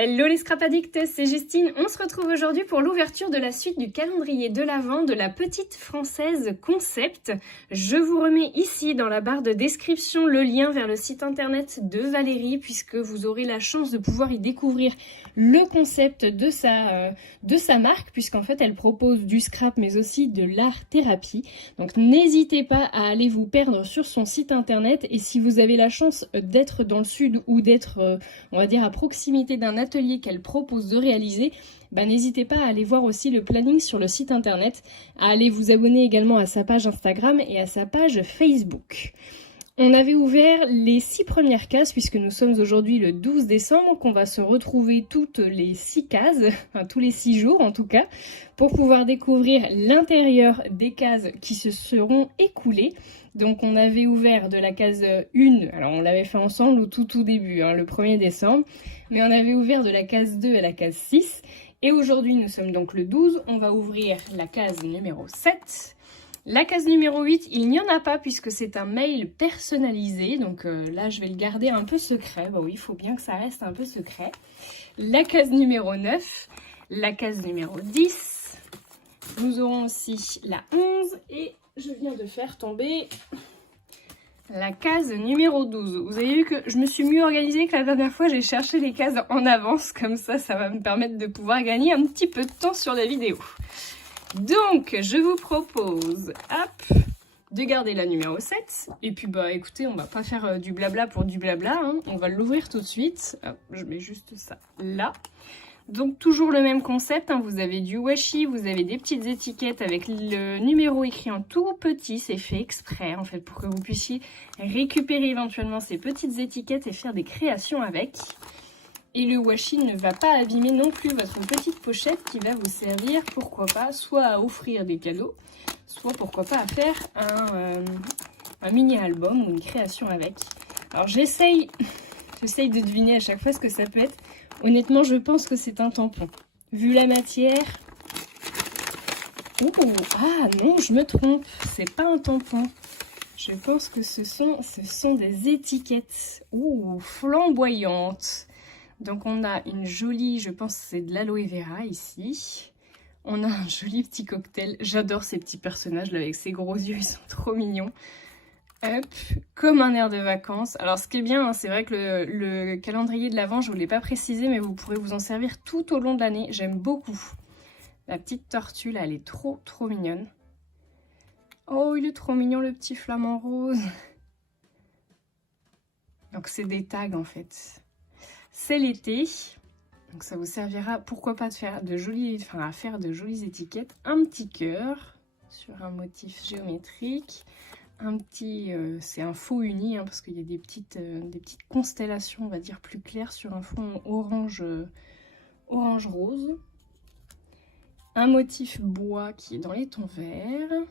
Hello les Scrap Addicts, c'est Justine. On se retrouve aujourd'hui pour l'ouverture de la suite du calendrier de l'Avent de la petite française Concept. Je vous remets ici dans la barre de description le lien vers le site internet de Valérie puisque vous aurez la chance de pouvoir y découvrir le concept de sa marque puisqu'en fait elle propose du scrap mais aussi de l'art thérapie. Donc n'hésitez pas à aller vous perdre sur son site internet et si vous avez la chance d'être dans le sud ou d'être on va dire à proximité d'un atelier qu'elle propose de réaliser, n'hésitez pas à aller voir aussi le planning sur le site internet, à aller vous abonner également à sa page Instagram et à sa page Facebook. On avait ouvert les 6 premières cases puisque nous sommes aujourd'hui le 12 décembre, qu'on va se retrouver toutes les 6 cases, enfin tous les 6 jours en tout cas, pour pouvoir découvrir l'intérieur des cases qui se seront écoulées. Donc on avait ouvert de la case 1, alors on l'avait fait ensemble au tout début, le 1er décembre, mais on avait ouvert de la case 2 à la case 6. Et aujourd'hui nous sommes donc le 12, on va ouvrir la case numéro 7. La case numéro 8, il n'y en a pas puisque c'est un mail personnalisé, donc là je vais le garder un peu secret, oui il faut bien que ça reste un peu secret. La case numéro 9, la case numéro 10, nous aurons aussi la 11 et je viens de faire tomber la case numéro 12. Vous avez vu que je me suis mieux organisée que la dernière fois, j'ai cherché les cases en avance, comme ça va me permettre de pouvoir gagner un petit peu de temps sur la vidéo. Donc, je vous propose, de garder la numéro 7. Et puis, écoutez, on va pas faire du blabla pour du blabla, on va l'ouvrir tout de suite. Hop, je mets juste ça là. Donc, toujours le même concept, vous avez du washi, vous avez des petites étiquettes avec le numéro écrit en tout petit. C'est fait exprès, en fait, pour que vous puissiez récupérer éventuellement ces petites étiquettes et faire des créations avec. Et le washi ne va pas abîmer non plus votre petite pochette qui va vous servir, pourquoi pas, soit à offrir des cadeaux, soit pourquoi pas à faire un mini-album ou une création avec. Alors j'essaye de deviner à chaque fois ce que ça peut être. Honnêtement, je pense que c'est un tampon. Vu la matière... Ouh, ah non, je me trompe, c'est pas un tampon. Je pense que ce sont des étiquettes. Ouh, flamboyantes. Donc on a une jolie, je pense que c'est de l'aloe vera ici. On a un joli petit cocktail. J'adore ces petits personnages là avec ces gros yeux, ils sont trop mignons. Hop, comme un air de vacances. Alors ce qui est bien, c'est vrai que le calendrier de l'Avent, je ne vous l'ai pas précisé, mais vous pourrez vous en servir tout au long de l'année. J'aime beaucoup. La petite tortue là, elle est trop mignonne. Oh, il est trop mignon le petit flamant rose. Donc c'est des tags en fait. C'est l'été, donc ça vous servira, pourquoi pas, à faire de jolies étiquettes. Un petit cœur sur un motif géométrique. Un petit, c'est un faux uni, parce qu'il y a des petites constellations, on va dire, plus claires sur un fond orange rose. Un motif bois qui est dans les tons verts.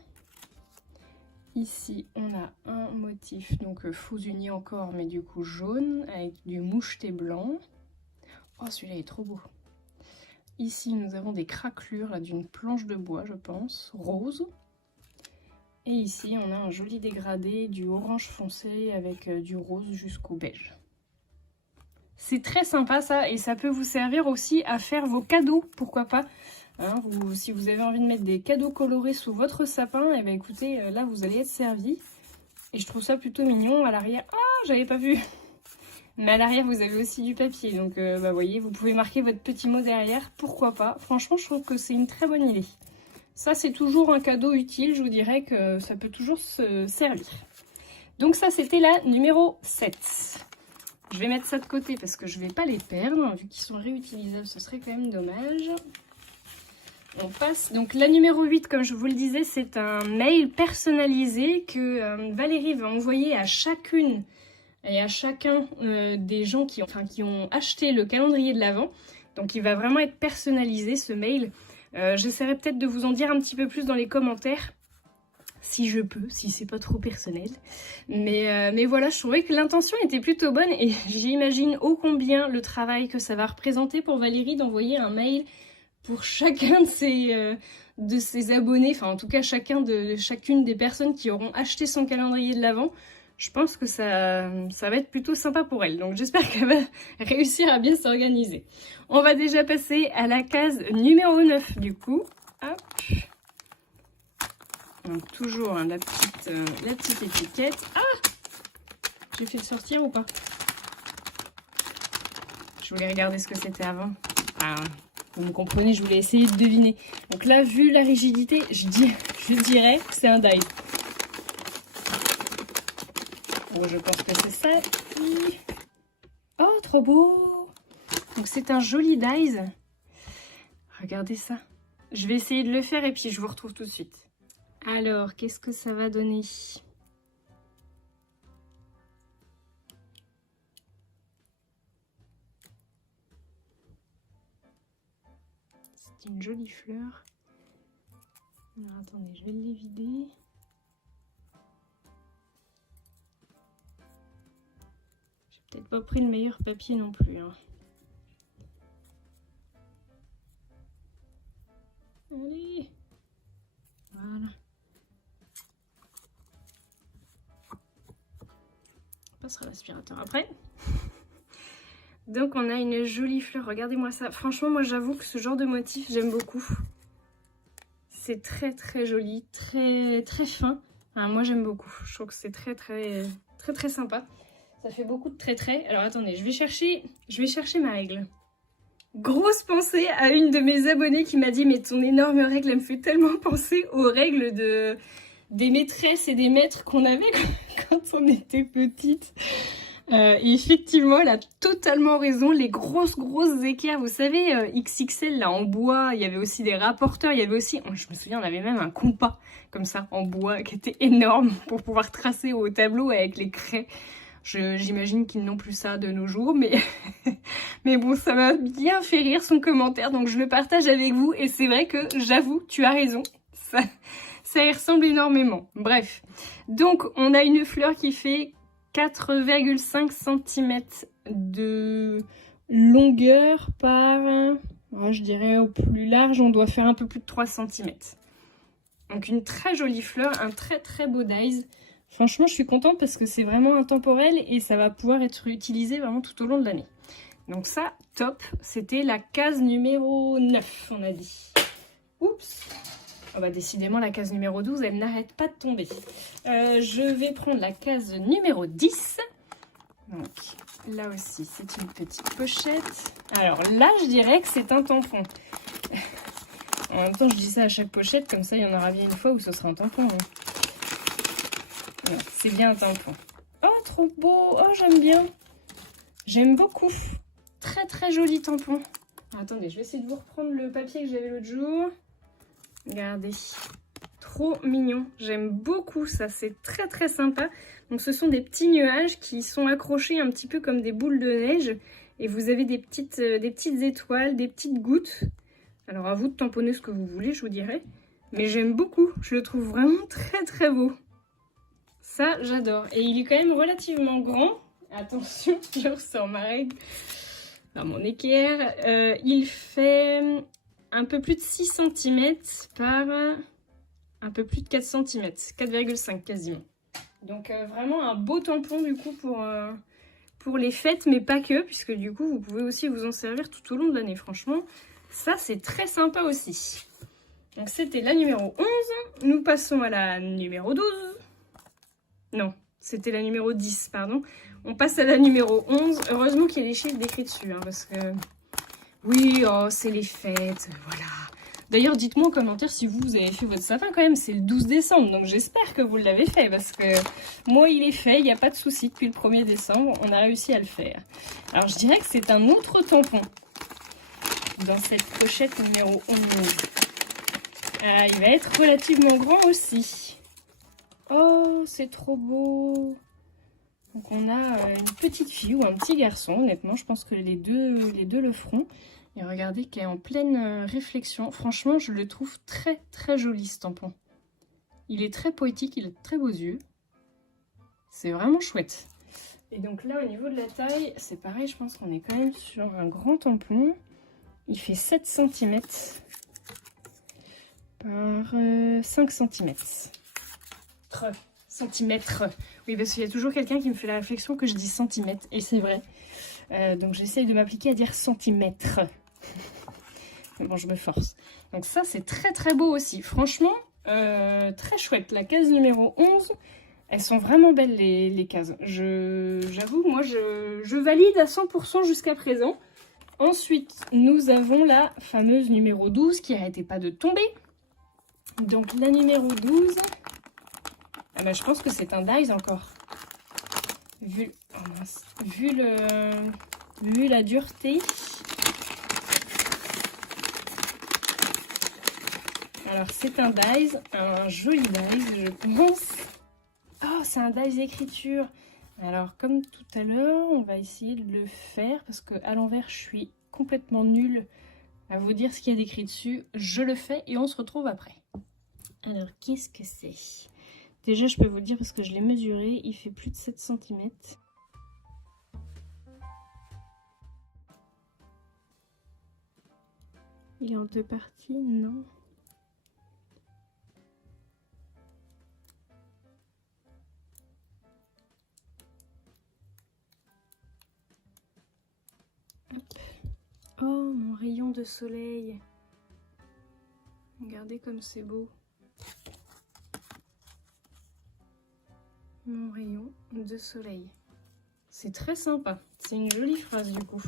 Ici, on a un motif, donc faux uni encore, mais du coup jaune, avec du moucheté blanc. Oh, celui-là est trop beau. Ici, nous avons des craquelures d'une planche de bois, je pense, rose. Et ici, on a un joli dégradé du orange foncé avec du rose jusqu'au beige. C'est très sympa ça, et ça peut vous servir aussi à faire vos cadeaux, pourquoi pas. Si vous avez envie de mettre des cadeaux colorés sous votre sapin, et écoutez, là vous allez être servi. Et je trouve ça plutôt mignon. À l'arrière, j'avais pas vu. Mais à l'arrière vous avez aussi du papier, donc voyez, vous pouvez marquer votre petit mot derrière, pourquoi pas. Franchement, je trouve que c'est une très bonne idée. Ça, c'est toujours un cadeau utile, je vous dirais que ça peut toujours se servir. Donc ça, c'était la numéro 7. Je vais mettre ça de côté parce que je vais pas les perdre, vu qu'ils sont réutilisables, ce serait quand même dommage. On passe, donc la numéro 8, comme je vous le disais, c'est un mail personnalisé que Valérie va envoyer à chacune et à chacun des gens qui ont acheté le calendrier de l'Avent. Donc il va vraiment être personnalisé ce mail. J'essaierai peut-être de vous en dire un petit peu plus dans les commentaires, si je peux, si c'est pas trop personnel. Mais voilà, je trouvais que l'intention était plutôt bonne et j'imagine ô combien le travail que ça va représenter pour Valérie d'envoyer un mail pour chacun de ses abonnés, enfin en tout cas chacune des personnes qui auront acheté son calendrier de l'Avent. Je pense que ça va être plutôt sympa pour elle. Donc j'espère qu'elle va réussir à bien s'organiser. On va déjà passer à la case numéro 9 du coup. Hop. Donc toujours hein, la petite étiquette. Ah! J'ai fait sortir ou pas? Je voulais regarder ce que c'était avant. Ah, vous me comprenez, je voulais essayer de deviner. Donc là, vu la rigidité, je dirais que c'est un die. Bon, je pense que c'est ça. Oh, trop beau! Donc c'est un joli dies. Regardez ça. Je vais essayer de le faire et puis je vous retrouve tout de suite. Alors, qu'est-ce que ça va donner? C'est une jolie fleur. Alors, attendez, je vais les vider. J'ai peut-être pas pris le meilleur papier non plus. Hein. Allez! Voilà. On passera l'aspirateur après. Donc on a une jolie fleur, regardez-moi ça. Franchement, moi j'avoue que ce genre de motif, j'aime beaucoup. C'est très très joli, très très fin. Enfin, moi j'aime beaucoup, je trouve que c'est très sympa. Ça fait beaucoup de traits. Alors attendez, je vais chercher ma règle. Grosse pensée à une de mes abonnées qui m'a dit mais ton énorme règle, elle me fait tellement penser aux règles des maîtresses et des maîtres qu'on avait quand on était petite. Et effectivement, elle a totalement raison. Les grosses équerres, vous savez, XXL là en bois, il y avait aussi des rapporteurs, il y avait aussi, je me souviens, on avait même un compas comme ça en bois qui était énorme pour pouvoir tracer au tableau avec les craies. J'imagine qu'ils n'ont plus ça de nos jours, mais bon, ça m'a bien fait rire son commentaire, donc je le partage avec vous. Et c'est vrai que j'avoue, tu as raison, ça y ressemble énormément. Bref, donc on a une fleur qui fait 4,5 cm de longueur par, je dirais au plus large, on doit faire un peu plus de 3 cm. Donc une très jolie fleur, un très beau dies. Franchement, je suis contente parce que c'est vraiment intemporel et ça va pouvoir être utilisé vraiment tout au long de l'année. Donc ça, top. C'était la case numéro 9, on a dit. Oups. Oh bah décidément, la case numéro 12, elle n'arrête pas de tomber. Je vais prendre la case numéro 10. Donc là aussi, c'est une petite pochette. Alors là, je dirais que c'est un tampon. En même temps, je dis ça à chaque pochette, comme ça, il y en aura bien une fois où ce sera un tampon. Hein. C'est bien un tampon. Oh, trop beau. Oh, j'aime bien. J'aime beaucoup. Très joli tampon. Attendez, je vais essayer de vous reprendre le papier que j'avais l'autre jour. Regardez. Trop mignon. J'aime beaucoup ça. C'est très sympa. Donc, ce sont des petits nuages qui sont accrochés un petit peu comme des boules de neige. Et vous avez des petites étoiles, des petites gouttes. Alors, à vous de tamponner ce que vous voulez, je vous dirai. Mais j'aime beaucoup. Je le trouve vraiment très beau. Ça, j'adore. Et il est quand même relativement grand. Attention, je ressors ma règle dans mon équerre. Il fait un peu plus de 6 cm par un peu plus de 4 cm. 4,5 quasiment. Donc vraiment un beau tampon du coup pour les fêtes, mais pas que. Puisque du coup, vous pouvez aussi vous en servir tout au long de l'année. Franchement, ça c'est très sympa aussi. Donc c'était la numéro 11. Nous passons à la numéro 12. Non, c'était la numéro 10, pardon. On passe à la numéro 11. Heureusement qu'il y a les chiffres décrits dessus, hein, parce que... Oui, oh, c'est les fêtes, voilà. D'ailleurs, dites-moi en commentaire si vous avez fait votre sapin quand même. C'est le 12 décembre, donc j'espère que vous l'avez fait, parce que moi, il est fait, il n'y a pas de souci. Depuis le 1er décembre, on a réussi à le faire. Alors, je dirais que c'est un autre tampon dans cette pochette numéro 11. Il va être relativement grand aussi. Oh, c'est trop beau. Donc on a une petite fille ou un petit garçon. Honnêtement, je pense que les deux le feront. Et regardez qu'elle est en pleine réflexion. Franchement, je le trouve très joli ce tampon. Il est très poétique, il a de très beaux yeux. C'est vraiment chouette. Et donc là, au niveau de la taille, c'est pareil. Je pense qu'on est quand même sur un grand tampon. Il fait 7 cm par 5 cm. Centimètres. Oui, parce qu'il y a toujours quelqu'un qui me fait la réflexion que je dis centimètres, et c'est vrai. Donc j'essaye de m'appliquer à dire centimètres. Mais bon, je me force. Donc ça, c'est très très beau aussi. Franchement, très chouette. La case numéro 11, elles sont vraiment belles les cases. J'avoue, moi, je valide à 100% jusqu'à présent. Ensuite, nous avons la fameuse numéro 12 qui n'arrêtait pas de tomber. Donc la numéro 12, ah bah, je pense que c'est un dies encore. Vu la dureté. Alors c'est un dies, un joli dies, je pense. Oh, c'est un dies écriture. Alors comme tout à l'heure, on va essayer de le faire parce qu'à l'envers, je suis complètement nulle à vous dire ce qu'il y a d'écrit dessus. Je le fais et on se retrouve après. Alors qu'est-ce que c'est? Déjà, je peux vous dire parce que je l'ai mesuré, il fait plus de 7 cm. Il est en 2 parties, non. Hop. Oh, mon rayon de soleil. Regardez comme c'est beau. Mon rayon de soleil. C'est très sympa. C'est une jolie phrase du coup.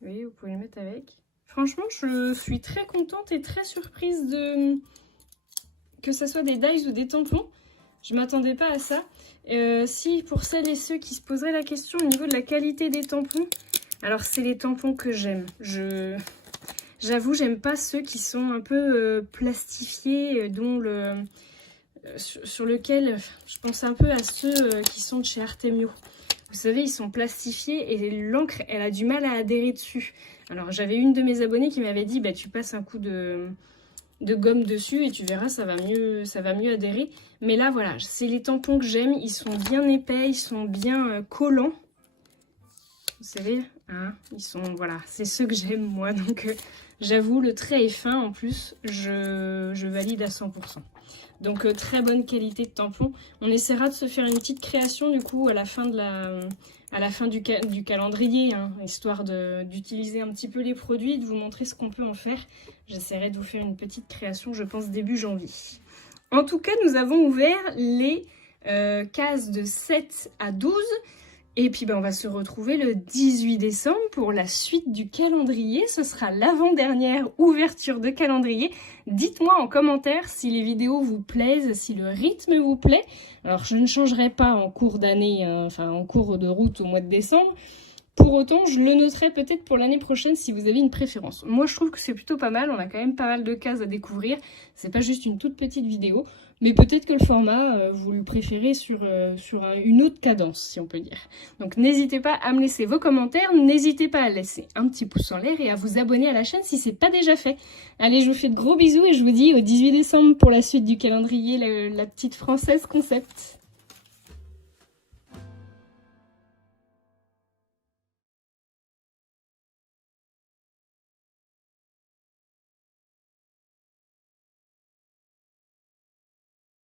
Oui, vous pouvez le mettre avec. Franchement, je suis très contente et très surprise de que ce soit des dies ou des tampons. Je m'attendais pas à ça. Si, pour celles et ceux qui se poseraient la question au niveau de la qualité des tampons, alors c'est les tampons que j'aime. J'avoue, j'aime pas ceux qui sont un peu plastifiés, dont sur lequel je pense un peu à ceux qui sont de chez Artemio. Vous savez, ils sont plastifiés et l'encre, elle a du mal à adhérer dessus. Alors, j'avais une de mes abonnées qui m'avait dit, bah, tu passes un coup de gomme dessus et tu verras, ça va mieux adhérer. Mais là, voilà, c'est les tampons que j'aime. Ils sont bien épais, ils sont bien collants. Vous savez, hein, ils sont, voilà, c'est ceux que j'aime, moi. Donc, j'avoue, le trait est fin. En plus, je valide à 100%. Donc, très bonne qualité de tampon. On essaiera de se faire une petite création, du coup, à la fin du calendrier, hein, histoire d'utiliser un petit peu les produits, de vous montrer ce qu'on peut en faire. J'essaierai de vous faire une petite création, je pense, début janvier. En tout cas, nous avons ouvert les cases de 7 à 12. Et puis, on va se retrouver le 18 décembre pour la suite du calendrier. Ce sera l'avant-dernière ouverture de calendrier. Dites-moi en commentaire si les vidéos vous plaisent, si le rythme vous plaît. Alors, je ne changerai pas en cours d'année, hein, enfin en cours de route au mois de décembre. Pour autant, je le noterai peut-être pour l'année prochaine si vous avez une préférence. Moi, je trouve que c'est plutôt pas mal. On a quand même pas mal de cases à découvrir. C'est pas juste une toute petite vidéo. Mais peut-être que le format, vous le préférez sur une autre cadence, si on peut dire. Donc n'hésitez pas à me laisser vos commentaires, n'hésitez pas à laisser un petit pouce en l'air et à vous abonner à la chaîne si c'est pas déjà fait. Allez, je vous fais de gros bisous et je vous dis au 18 décembre pour la suite du calendrier, la petite française concept.